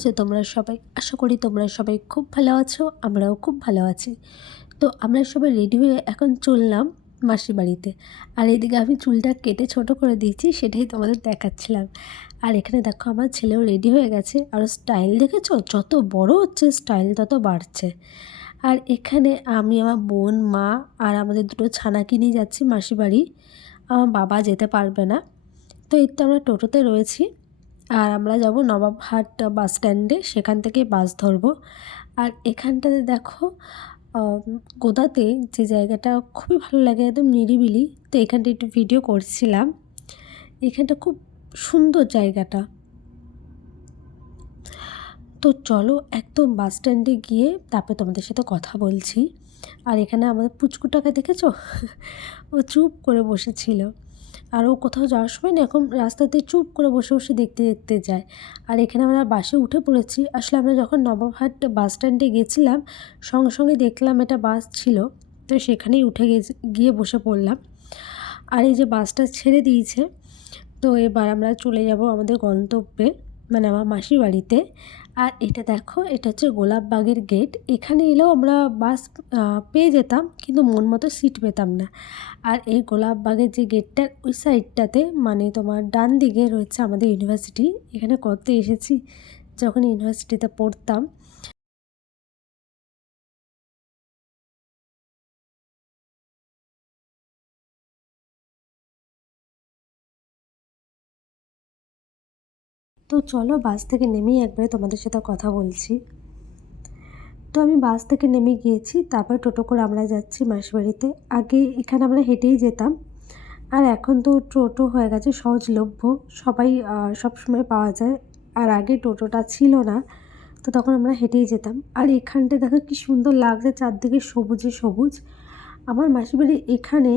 আছো তোমরা সবাই, আশা করি তোমরা সবাই খুব ভালো আছো, আমরাও খুব ভালো আছি। তো আমরা সবাই রেডি হয়ে এখন চললাম মাসির বাড়িতে। আর এদিকে আমি চুলটা কেটে ছোট করে দিয়েছি, সেটাই তোমাদের দেখাচ্ছিলাম। আর এখানে দেখো আমার ছেলেও রেডি হয়ে গেছে। আর স্টাইল দেখেছ? যত বড় হচ্ছে স্টাইল তত বাড়ছে। আর এখানে আমি আমার বোন, মা আর আমাদের দুটো ছানা কিনে যাচ্ছি মাসি বাড়ি। আমার বাবা যেতে পারবে না। তো এর তো আমরা টোটোতে রয়েছি। আর আমরা যাব নবাবহাট বাস স্ট্যান্ডে, সেখান থেকে বাস ধরবো। আর এখানটাতে দেখো গোদাতে যে জায়গাটা খুবই ভালো লাগে, একদম নিরিবিলি। তো এখানটা একটু ভিডিও করছিলাম। এখানটা খুব সুন্দর জায়গাটা। তো চলো একদম বাস স্ট্যান্ডে গিয়ে তারপরে তোমাদের সাথে কথা বলছি। আর এখানে আমাদের পুচকুটাকে দেখেছ? ও চুপ করে বসেছিল। আর ও কোথাও যাওয়ার সময় না এখন রাস্তাতে চুপ করে বসে বসে দেখতে দেখতে যায়। আর এখানে আমরা বাসে উঠে পড়েছি। আসলে আমরা যখন নবাবহাট বাস স্ট্যান্ডে গেছিলাম, সঙ্গে সঙ্গে দেখলাম এটা বাস ছিল। তো সেখানেই উঠে গিয়ে বসে পড়লাম। আর এই যে বাসটা ছেড়ে দিয়েছে, তো এবার আমরা চলে যাব আমাদের গন্তব্যে মানে আমার মাসির বাড়িতে। আর এটা দেখো, এটা হচ্ছে গোলাপবাগের গেট এখানে এলেও আমরা বাস পেয়ে যেতাম, কিন্তু মন মতো সিট পেতাম না। আর এই গোলাপবাগের যে গেটটার ওই সাইডটাতে মানে তোমার ডান দিকে রয়েছে আমাদের ইউনিভার্সিটি এখানে করতে এসেছি, যখন ইউনিভার্সিটিতে পড়তাম তো চলো বাস থেকে নেমেই একবারে তোমাদের সাথে কথা বলছি। তো আমি বাস থেকে নেমে গিয়েছি, তারপর টোটো করে আমরা যাচ্ছি মাসিবাড়িতে। আগে এখানে আমরা হেঁটেই যেতাম, আর এখন তো টোটো হয়ে গেছে সহজলভ্য, সবাই সবসময় পাওয়া যায়। আর আগে টোটোটা ছিল না, তো তখন আমরা হেঁটেই যেতাম। আর এখানটা দেখো কি সুন্দর লাগছে, চারদিকে সবুজে সবুজ। আমার মাসিবাড়ি এখানে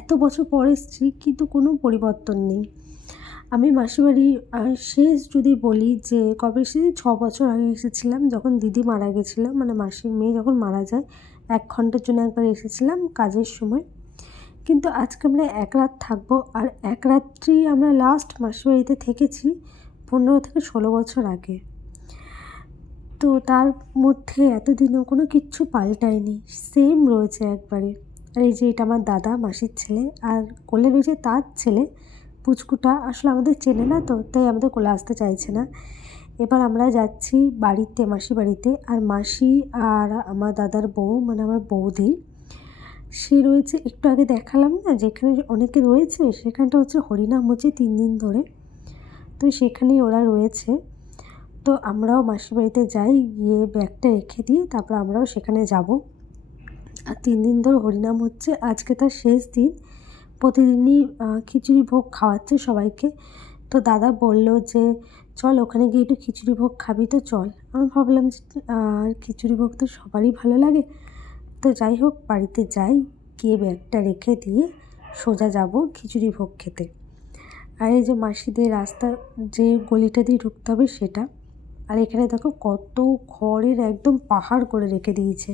এত বছর পর এসেছি, কিন্তু কোনো পরিবর্তন নেই। আমি মাসিবাড়ি শেষ যদি বলি যে কবে এসেছি ছ বছর আগে এসেছিলাম, যখন দিদি মারা গেছিল মানে মাসির মেয়ে যখন মারা যায়, এক ঘণ্টার জন্য একবার এসেছিলাম কাজের সময়। কিন্তু আজকে আমরা এক রাত থাকব, আর এক রাত্রি আমরা লাস্ট মাসিবাড়িতে থেকেছি পনেরো থেকে ষোলো বছর আগে। তো তার মধ্যে এতদিনও কোনো কিচ্ছু পাল্টায়নি সেম রয়েছে একবারে। আর এই যে এটা আমার দাদা, মাসির ছেলে, আর কোলে রয়েছে তার ছেলে পুচকুটা আসলে আমাদের চেনে না তো, তাই আমাদের কোলে আসতে চাইছে না। এবার আমরা যাচ্ছি বাড়িতে মাসি বাড়িতে, আর মাসি আর আমার দাদার বউ মানে আমার বৌদি, সে রয়েছে একটু আগে দেখালাম না, যেখানে অনেকে রয়েছে, সেখানটা হচ্ছে হরিনাম হচ্ছে তিন দিন ধরে। তো সেখানেই ওরা রয়েছে। তো আমরাও মাসির বাড়িতে যাই, গিয়ে ব্যাগটা রেখে দিই, তারপর আমরাও সেখানে যাব। আর তিন দিন ধরে হরিনাম হচ্ছে, আজকে তার শেষ দিন। প্রতিদিনই খিচুড়ি ভোগ খাওয়াচ্ছে সবাইকে। তো দাদা বলল যে, চল ওখানে গিয়ে একটু খিচুড়ি ভোগ খাবি তো চল। আমি ভাবলাম যে খিচুড়ি ভোগ তো সবারই ভালো লাগে। তো যাই হোক, বাড়িতে যাই, গিয়ে ব্যাগটা রেখে দিয়ে সোজা যাব খিচুড়ি ভোগ খেতে। আর এই যে মাসিদের রাস্তা, যে গলিটা দিয়ে ঢুকতে হবে সেটা। আর এখানে দেখো কত খড়ের একদম পাহাড় করে রেখে দিয়েছে।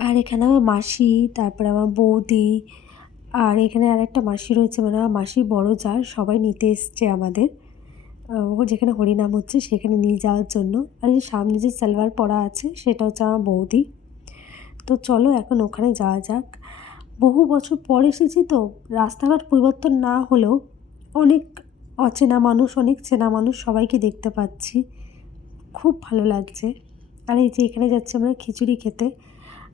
আর এখানে আমার মাসি, তারপরে আমার বৌদি, আর এখানে আর একটা মাসি রয়েছে মানে আমার মাসি বড় যা, সবাই নিতে এসছে আমাদের। ও যেখানে হরিনাম হচ্ছে, সেখানে নিয়ে যাওয়ার জন্য। আর যে সামনে যে সালোয়ার পরা আছে, সেটা হচ্ছে আমার বৌদি। তো চলো এখন ওখানে যাওয়া যাক। বহু বছর পর এসেছি তো, রাস্তাঘাট পরিবর্তন না হলেও অনেক অচেনা মানুষ, অনেক চেনা মানুষ সবাইকে দেখতে পাচ্ছি। খুব ভালো লাগছে। আর এই যে এখানে যাচ্ছে আমরা খিচুড়ি খেতে।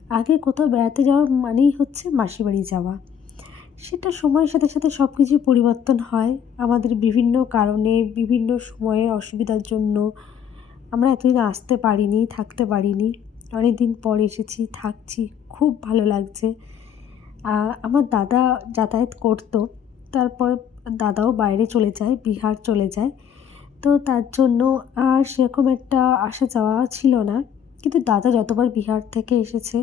আগে কোথাও বেড়াতে যাওয়ার মানেই হচ্ছে মাসি বাড়ি যাওয়া। সেটা সময়ের সাথে সাথে সব কিছুই পরিবর্তন হয়। আমাদের বিভিন্ন কারণে, বিভিন্ন সময়ে অসুবিধার জন্য আমরা এতদিন আসতে পারিনি, থাকতে পারিনি। অনেক দিন পর এসেছি, থাকছি, খুব ভালো লাগছে। আমার দাদা যাতায়াত করতো, তারপর দাদাও বাইরে চলে যায়, বিহার চলে যায়। তো তার জন্য আর সেরকম একটা আসা যাওয়া ছিল না। কিন্তু দাদা যতবার বিহার থেকে এসেছে,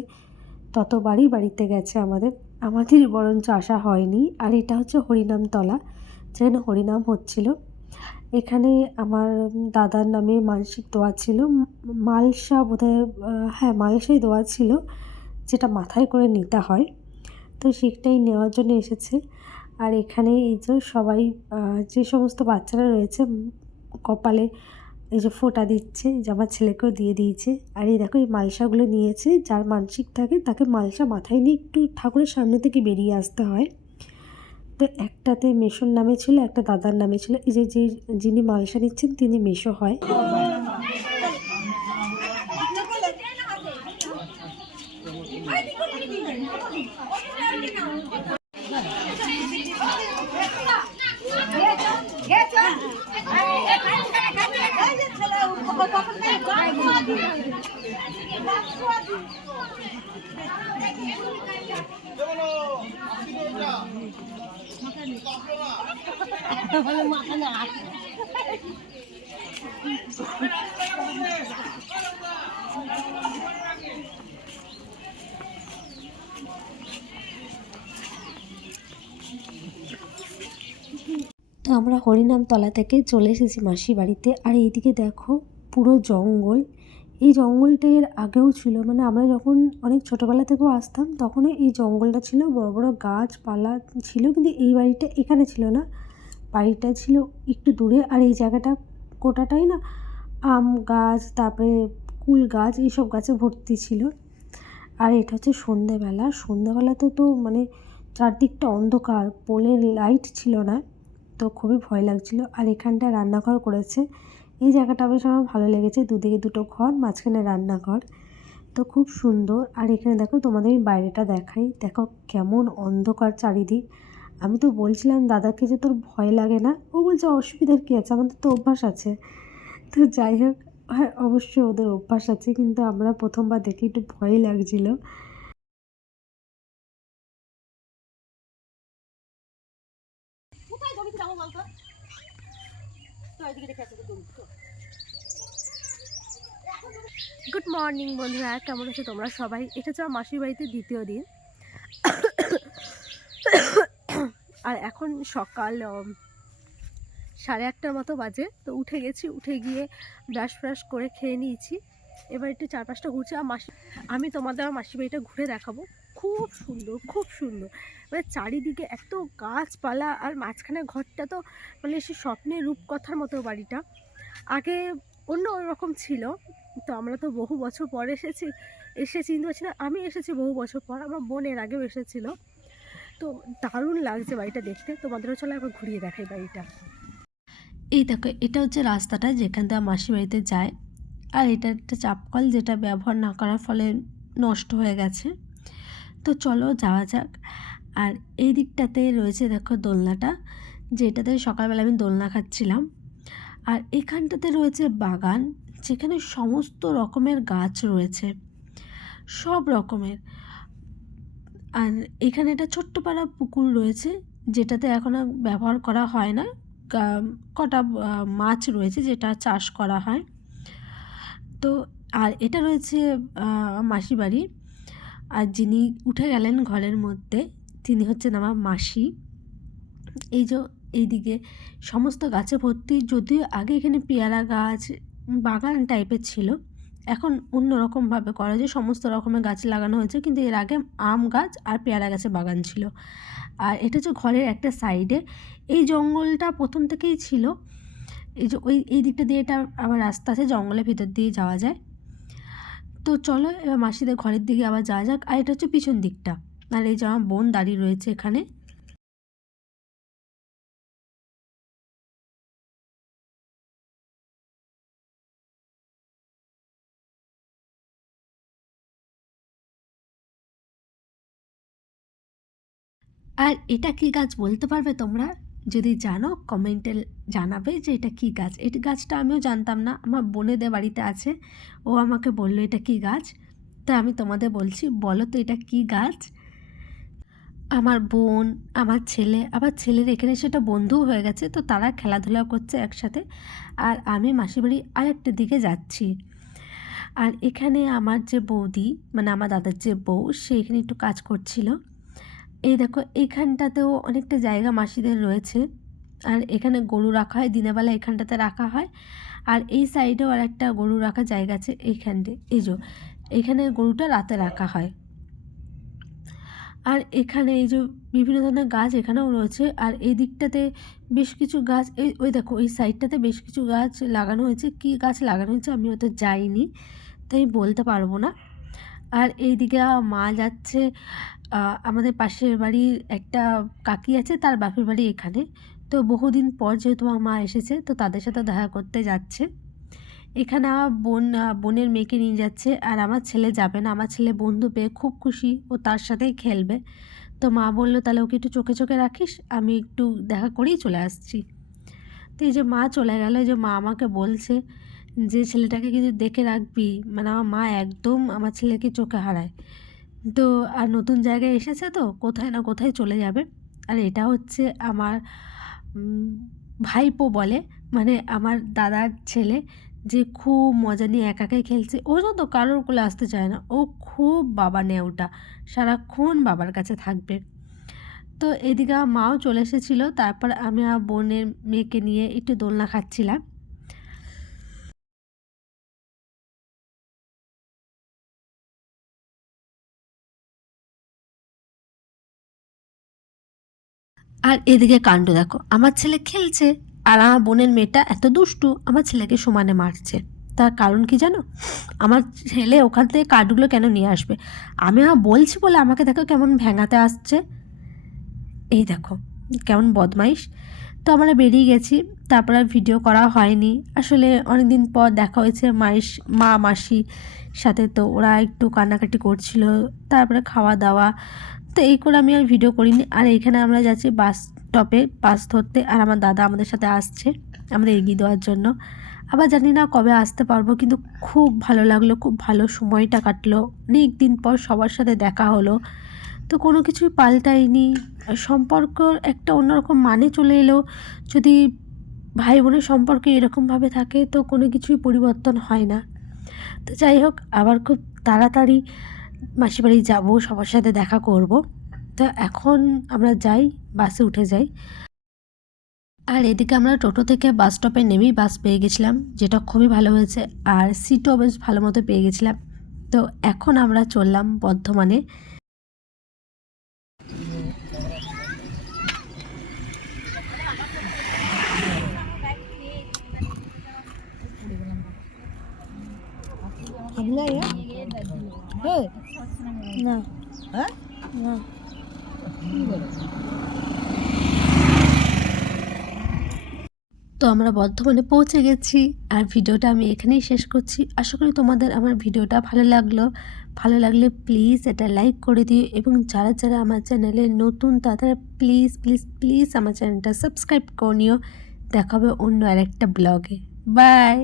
ততবারই বাড়িতে গেছে আমাদের। আমাদের বরঞ্চ আসা হয়নি, আর এটা হচ্ছে হরিনামতলা যেখানে হরিনাম হচ্ছিল। এখানে আমার দাদার নামে মানসিক দোয়া ছিল। মালসা বোধহয় হ্যাঁ মালসাই দোয়া ছিল, যেটা মাথায় করে নিতে হয়। তো সেটাই নেওয়ার জন্য এসেছে। আর এখানে এই যে সবাই যে সমস্ত বাচ্চারা রয়েছে কপালে এই যে ফোঁটা দিচ্ছে যে আমার ছেলেকেও দিয়ে দিয়েছে। আর এই দেখো, এই মালসাগুলো নিয়েছে, যার মানসিক থাকে তাকে মালসা মাথায় নিয়ে একটু ঠাকুরের সামনে থেকে বেরিয়ে আসতে হয়। তো একটাতে মেশোর নামে ছিল, একটা দাদার নামে ছিল। এই যে যে যিনি মালসা নিচ্ছেন, তিনি মেশো হয়। তো আমরা হরিনামতলা থেকে চলে এসেছি মাসি বাড়িতে। আর এইদিকে দেখো পুরো জঙ্গল। এই জঙ্গলটা এর আগেও ছিল মানে আমরা যখন অনেক ছোটোবেলা থেকেও আসতাম, তখনও এই জঙ্গলটা ছিল। বড় বড় গাছপালা ছিল, কিন্তু এই বাড়িটা এখানে ছিল না। বাড়িটা ছিল একটু দূরে, আর এই জায়গাটা গোটাটাই না আম গাছ, তারপরে কুল গাছ, এইসব গাছে ভর্তি ছিল। আর এটা হচ্ছে সন্ধেবেলা। সন্ধেবেলাতে তো মানে চারদিকটা অন্ধকার, পোলের লাইট ছিল না, তো খুবই ভয় লাগছিল। আর এখানটায় রান্নাঘর করেছে। এই জায়গাটা বেশ আমার ভালো লেগেছে, দুদিকে দুটো ঘর, মাঝখানে রান্নাঘর। তো খুব সুন্দর। আর এখানে দেখো তোমাদের বাইরেটা দেখাই। দেখো কেমন অন্ধকার চারিদিক। আমি তো বলছিলাম দাদাকে যে তোর ভয় লাগে না। ও বলছে অসুবিধার কী আছে? আমাদের তো অভ্যাস আছে। তো যাই হোক হ্যাঁ অবশ্যই ওদের অভ্যাস আছে, কিন্তু আমরা প্রথমবার দেখে একটু ভয় লাগছিল। কোথায় যাব বলতো তো এদিকে রেখে আছে জমি তো গুড মর্নিং বন্ধুরা। কেমন আছো তোমরা সবাই? এটা হচ্ছে আমার মাসির বাড়িতে দ্বিতীয় দিন। আর এখন সকাল সাড়ে আটটার মতো বাজে। তো উঠে গেছি, উঠে গিয়ে ব্রাশ ফ্রাশ করে খেয়ে নিয়েছি। এবার একটু চারপাশটা ঘুরছি। আর মাসি আমি তোমাদের আমার মাসির বাড়িটা ঘুরে দেখাবো। খুব সুন্দর খুব সুন্দর। মানে চারিদিকে এত গাছপালা আর মাঝখানে ঘরটা তো মানে সে স্বপ্নের রূপকথার মতো বাড়িটা। আগে অন্য রকম ছিল, তো আমরা তো বহু বছর পর এসেছি এসে চিনতে পারছি না আমি এসেছি বহু বছর পর, আমার বোন এর আগেও এসেছিল। তো দারুণ লাগছে বাড়িটা দেখতে। তোমাদেরও চলো একবার ঘুরিয়ে দেখাই বাড়িটা। এই দেখো, এটা হচ্ছে রাস্তাটা যেখান থেকে মাসি বাড়িতে যায়। আর এটা একটা চাপকল, যেটা ব্যবহার না করার ফলে নষ্ট হয়ে গেছে। তো চলো যাওয়া যাক। আর এই দিকটাতে রয়েছে দেখো দোলনাটা যেটাতে সকালবেলা আমি দোলনা খাচ্ছিলাম। আর এখানটাতে রয়েছে বাগান যেখানে সমস্ত রকমের গাছ রয়েছে সব রকমের। আর এখানে একটা ছোট্ট পাড়া পুকুর রয়েছে যেটাতে এখন ব্যবহার করা হয় না। কটা মাছ রয়েছে যেটা চাষ করা হয়। তো আর এটা রয়েছে আহ, মাসি বাড়ি। আর যিনি উঠে গেলেন ঘরের মধ্যে, তিনি হচ্ছেন আমার মাসি। এই যে এইদিকে সমস্ত গাছে ভর্তি, যদিও আগে এখানে পেয়ারা গাছ, বাগান টাইপের ছিল, এখন অন্য রকমভাবে করা যায়, সমস্ত রকমের গাছ লাগানো হয়েছে, কিন্তু এর আগে আম গাছ আর পেয়ারা গাছের বাগান ছিল। আর এটা হচ্ছে ঘরের একটা সাইডে। এই জঙ্গলটা প্রথম থেকেই ছিল। এই যে ওই, এই দিকটা দিয়ে এটা আবার রাস্তা আছে, জঙ্গলের ভিতর দিয়ে যাওয়া যায়। তো চলো এবার মাসিদের ঘরের দিকে আবার যাওয়া যাক। আর এটা হচ্ছে পিছন দিকটা। আর এই যে আমার বোন দাঁড়িয়ে রয়েছে এখানে। আর এটা কি গাছ বলতে পারবে তোমরা? যদি জানো কমেন্টে জানাবে যে এটা কি গাছ। এই গাছটা আমিও জানতাম না, আমার বোনেদের বাড়িতে আছে। ও আমাকে বলল, এটা কি গাছ? তা আমি তোমাদের বলছি, বলো তো এটা কি গাছ? আমার বোন, আমার ছেলে আবার ছেলের এখানে সেটা বন্ধুও হয়ে গেছে, তো তারা খেলাধুলা করছে একসাথে। আর আমি মাসির বাড়ি আরেকটা দিকে যাচ্ছি। আর এখানে আমার যে বৌদি মানে আমার দাদার যে বউ, সে এখানে একটু কাজ করছিল। এই দেখো, এইখানটাতেও অনেকটা জায়গা মাসিদের রয়েছে। আর এখানে গরু রাখা হয় দিনের বেলা এখানটাতে রাখা হয়। আর এই সাইডেও আর একটা গরু রাখা জায়গা আছে এইখানটে। এই যে এইখানে গরুটা রাতে রাখা হয়। আর এখানে এই যে বিভিন্ন ধরনের গাছ এখানেও রয়েছে। আর এই দিকটাতে বেশ কিছু গাছ, এই, ওই দেখো ওই সাইডটাতে বেশ কিছু গাছ লাগানো হয়েছে। কী গাছ লাগানো হয়েছে আমি অত যাইনি, তাই বলতে পারব না। আর এইদিকে মা যাচ্ছে আমাদের পাশের বাড়ির একটা কাকি আছে, তার বাপের বাড়ি এখানে। তো বহুদিন পর যেহেতু আমার মা এসেছে, তো তাদের সাথে দেখা করতে যাচ্ছে। এখানে আমার বোন বোনের মেয়েকে নিয়ে যাচ্ছে, আর আমার ছেলে যাবে না। আমার ছেলে বন্ধু পেয়ে খুব খুশি, ও তার সাথেই খেলবে। তো মা বলল, তাহলে ওকে একটু চোখে চোখে রাখিস, আমি একটু দেখা করেই চলে আসছি। তো এই যে মা চলে গেল যে মা আমাকে বলছে যে, ছেলেটাকে কিন্তু দেখে রাখবি। মানে আমার মা একদম আমার ছেলেকে চোখে হারায়। তো আর নতুন জায়গায় এসেছে তো, কোথায় না কোথায় চলে যাবে। আর এটা হচ্ছে আমার ভাইপো বলে মানে আমার দাদার ছেলে যে খুব মজা নিয়ে একাকাই খেলছে। ও তো কারোর কোলে আসতে চায় না, ও খুব বাবা নেয় ওটা, সারাক্ষণ বাবার কাছে থাকবে। তো এদিকে মাও চলে এসেছিল, তারপর আমি আমার বোনের মেয়েকে নিয়ে একটু দোলনা খাচ্ছিলাম। আর এদিকে কাণ্ড দেখো। আমার ছেলে খেলছে আর আমার বোনের মেয়েটা এত দুষ্টু, আমার ছেলেকে সমানে মারছে। তার কারণ কি জানো? আমার ছেলে ওখান থেকে কার্ডগুলো কেন নিয়ে আসবে? আমি আমার বলছি বলে আমাকে দেখো কেমন ভেঙাতে আসছে। এই দেখো, কেমন বদমাইশ। তো আমরা বেরিয়ে গেছি, তারপরে ভিডিও করা হয়নি। আসলে অনেক দিন পর দেখা হয়েছে মাইস মা মাসি সাথে। তো ওরা একটু কান্নাকাটি করছিল, তারপরে খাওয়া দাওয়া তো এই করে আমি আর ভিডিও করিনি। আর এইখানে আমরা যাচ্ছি বাস স্টপে বাস ধরতে। আর আমার দাদা আমাদের সাথে আসছে, আমাদের এগিয়ে দেওয়ার জন্য। আবার জানি না কবে আসতে পারব, কিন্তু খুব ভালো লাগল, খুব ভালো সময়টা কাটলো। অনেক দিন পর সবার সাথে দেখা হলো। তো কোনো কিছুই পাল্টায়নি। সম্পর্ক একটা অন্যরকম মানে চলে এলো। যদি ভাই বোনের সম্পর্কে এরকমভাবে থাকে, তো কোনো কিছুই পরিবর্তন হয় না। তো যাই হোক, আবার খুব তাড়াতাড়ি মাসি বাড়ি যাব, সবার সাথে দেখা করব। তো এখন আমরা যাই, বাসে উঠে যাই। আর এদিকে আমরা টোটো থেকে বাস স্টপে নেমেই বাস পেয়ে গেছিলাম, যেটা খুবই ভালো হয়েছে। আর সিটও বেশ ভালো মতো পেয়ে গেছিলাম। তো এখন আমরা চললাম বর্ধমানে। না। হ্যাঁ? না। তো আমরা বর্ধমানে পৌঁছে গেছি আর ভিডিওটা আমি এখানেই শেষ করছি। আশা করি তোমাদের আমার ভিডিওটা ভালো লাগল। ভালো লাগলে প্লিজ এটা লাইক করে দিও এবং যারা যারা আমার চ্যানেলে নতুন তাদের প্লিজ প্লিজ প্লিজ আমার চ্যানেলটা সাবস্ক্রাইব করে নিও। দেখাবে অন্য আরেকটা ব্লগে বাই